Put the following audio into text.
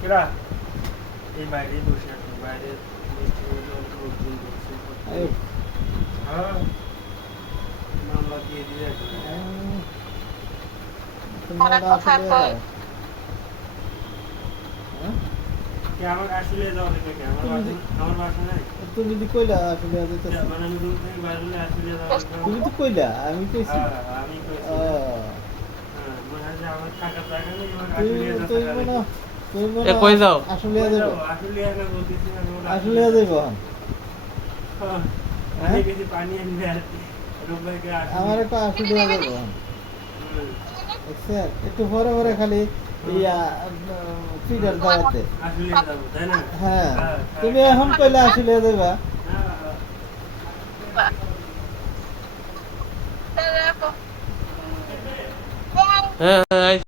কেরা এই বাইরে বসে আছে বাইরে মিষ্টি লোকজন বসে হ্যাঁ মামলা দিয়ে দিয়ে আমার আসলে যাওয়া থেকে আমার বাসা নাই তুমি তো কইলা আসলে মানে আমি রুম থেকে বাইরে হলে আসলে তুমি তো কইলা আমি কইছি আমি কইছি মনে হয় যে আমার টাকা টাকা নেই আমার তুমি কই যাও আসলে যাবো আসলে না বলতেছি আসলে যাবো আমি কিছু পানি আনবে আর রুম থেকে আমার একটা আসলে যাবো স্যার একটু পরে পরে খালি ইয়া ফিডার দাওয়াতে আসলে যাবো তাই না হ্যাঁ তুমি এখন কইলা আসলে যাবা হ্যাঁ